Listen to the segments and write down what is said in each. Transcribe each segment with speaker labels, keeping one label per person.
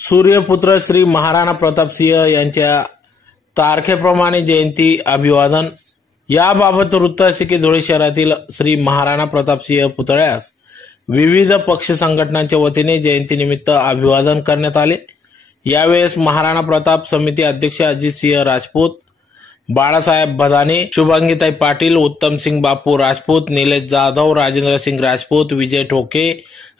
Speaker 1: सूर्यपुत्र श्री महाराणा प्रतापसिंह यांच्या तारखेप्रमाणे जयंती अभिवादन. याबाबत वृत्त असे की धुळे शहरातील श्री महाराणा प्रतापसिंह पुतळ्यास विविध पक्ष संघटनांच्या वतीने जयंतीनिमित्त अभिवादन करण्यात आले. यावेळेस महाराणा प्रताप समिती अध्यक्ष अजितसिंह राजपूत बाळासाहेब भदाने, शुभांगीताई पाटील उत्तमसिंग बापू राजपूत, निलेश जाधव, राजेंद्र सिंग राजपूत, विजय ठोके,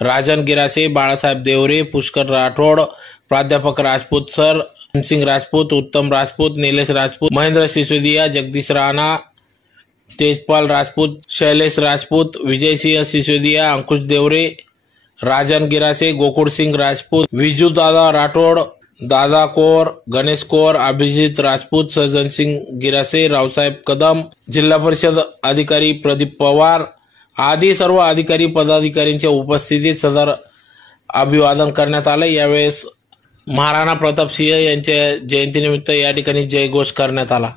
Speaker 1: राजन गिरासे, बाळासाहेब देवरे, पुष्कर राठोड, प्राध्यापक राजपूत सर सिंग राजपूत, उत्तम राजपूत, निलेश राजपूत, महेंद्र सिसोदिया, जगदीश राणा, तेजपाल राजपूत, शैलेश राजपूत विजयसिंह सिसोदिया, अंकुश देवरे, राजन गिरासे, गोकुळ सिंग राजपूत, विजू दादा राठोड दादा कोर गणेश कोर अभिजित राजपूत सज्जन सिंग गिरासे रावसाहेब कदम जिल्हा परिषद अधिकारी प्रदीप पवार आदी सर्व अधिकारी पदाधिकाऱ्यांच्या उपस्थितीत सदर अभिवादन करण्यात आलं. यावेळेस महाराणा प्रताप सिंह यांच्या जयंतीनिमित्त या ठिकाणी जयघोष करण्यात आला.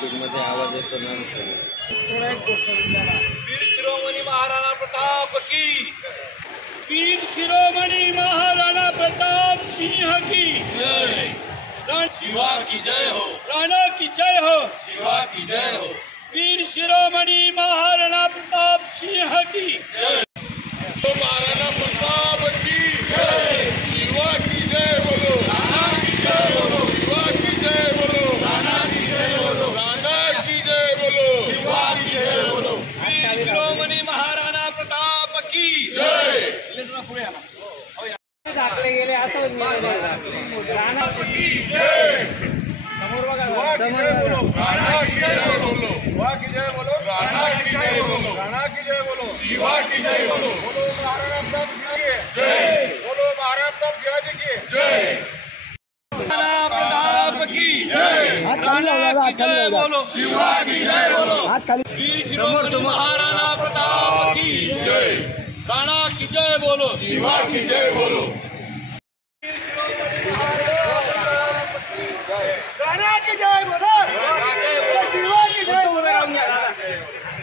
Speaker 2: वीर शिरोमणी महाराणा प्रताप की? वीर शिरोमणी महाराणा प्रताप सिंह की जय। शिवा की जय हो। राणा की जय हो। शिवा की जय हो। वीर शिरोमणी महाराणा प्रताप सिंह की? जय तो महाराणा प्रताप की जय शिवा की जय बोलो राणा की जय बोलो शिवा की जय बोलो राणा की जय बोलो राणा की जय बोलो शिवा की जय बोलो वीर शिरोमणी महाराणा प्रताप की जय
Speaker 3: घातले गेले असं राणा
Speaker 2: की जय शिवा की जय बोलो शिवा की जय बोलो महाराणा प्रताप की जय राणा की जय बोलो शिवा की जय बोलो वीर शिरोमणी महाराणा प्रताप की जय राणा की जय बोलो शिवा की जय बोलो राणा की जय बोलो शिवा की जय बोलो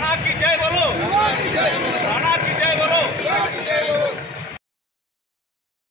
Speaker 4: রানা কি জয়
Speaker 2: বলো? রানা কি
Speaker 4: জয়